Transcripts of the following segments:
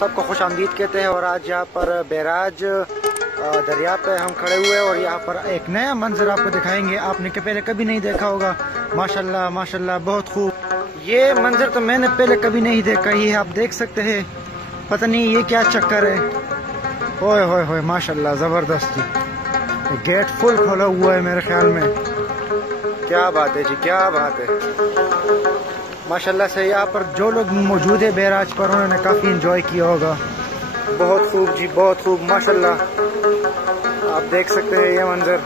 सबको खुश आमदीद कहते हैं। और आज यहाँ पर बैराज दरिया पे हम खड़े हुए और यहाँ पर एक नया मंजर आपको दिखाएंगे, आपने पहले कभी नहीं देखा होगा। माशाल्लाह माशाल्लाह बहुत खूब। ये मंजर तो मैंने पहले कभी नहीं देखा, ये आप देख सकते हैं। पता नहीं ये क्या चक्कर है। ओए होए होए माशाल्लाह ज़बरदस्त जी। गेट फुल खोला हुआ है मेरे ख्याल में। क्या बात है जी, क्या बात है। माशाल्लाह से यहाँ पर जो लोग मौजूद है बैराज पर, उन्होंने काफ़ी इंजॉय किया होगा। बहुत खूब जी, बहुत खूब माशाल्लाह। आप देख सकते हैं ये मंजर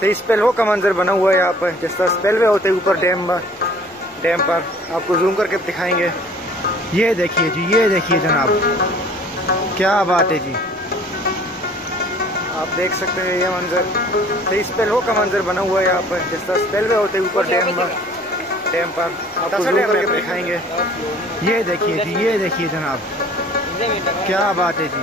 सही स्पेलवे का मंजर बना हुआ है यहाँ पर, जिस तरह स्पेलवे होते हैं ऊपर डैम पर। आपको जूम करके दिखाएंगे। ये देखिए जी, ये देखिए जनाब, क्या बात है जी। आप देख सकते हैं ये मंजर सही स्पेलवे का मंजर बना हुआ है यहाँ पर, जिस तरह स्पेलवे होते हैं ऊपर डैम पर। आपको जूम करके दिखाएंगे। ये देखिए जी, ये देखिए जनाब, क्या बात है जी।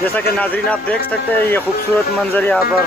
जैसा कि नाज़रीन आप देख सकते हैं ये खूबसूरत मंजर यहाँ पर।